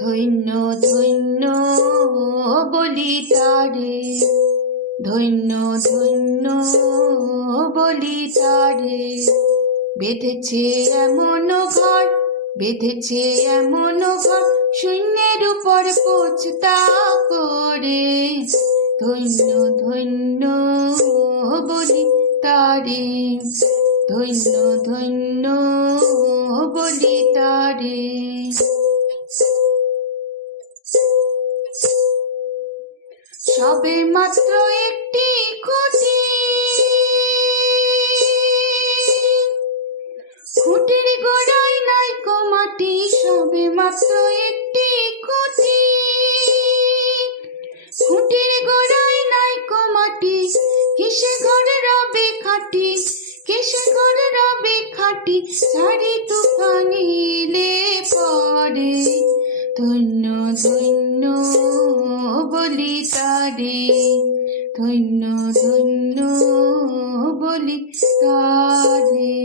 ধন্য ধন্য বলি তারে। ধন্য ধন্য বলি তারে। বেঁধেছে এমন ঘর, বেঁধেছে এমন ঘর, শূন্যের উপর পোচতা করে ধন্য ধন্য বলি তারে। ধন্য ধন্য বলি তারে। সবে মাত্র একটি খুঁটি। খুঁটির গোড়ায় নাই মাটি, সবে মাত্র একটি খুঁটি। খুঁটির গোড়ায় নাই মাটি কিসে ঘরে রবে খাটি কিসে ঘরে রবে খাটি, সারি তুফানিলে পড়ে। ধন্য ধন্য বলি তারে, ধন্য ধন্য বলি তারে।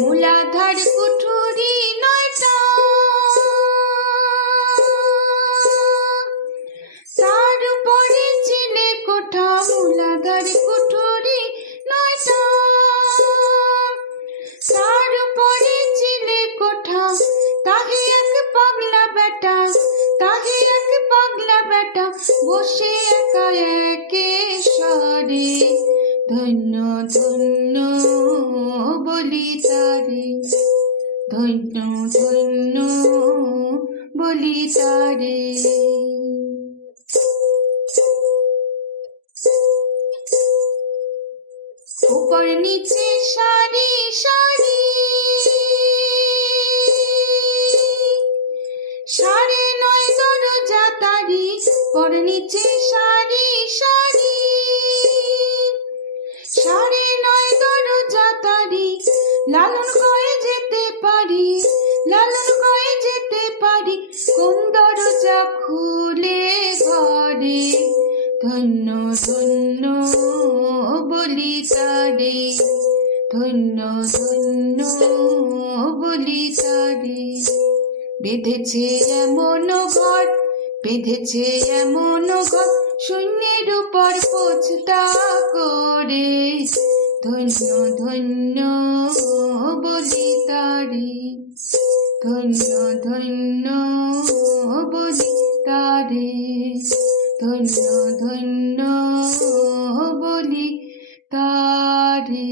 মূলাধার কুঠুরি নয়টা, তার উপরে চিলে কোঠা মূলাধার কুঠুরি বেটা বসে একা একে সরে। ধন্য ধন্য বলি তারে। ধন্য ধন্য বলি তারে। উপর নিচে সারি সারি। দরজা পর নিচে সারি সারি। সাড়ে নয় দরজা তারি, লালন কয়ে যেতে পারি, লালন কয়ে যেতে পারি, কোন দরজা খুলে ঘরে? ধন্য ধন্য বলি তারে, ধন্য ধন্য বলি তারে। বেঁধেছে এমন ঘর বেঁধেছে এমন শূন্যের উপর পোছটা করে। ধন্য ধন্য বলি তারি। ধন্য ধন্য বলি তারি। ধন্য ধন্য বলি তারি।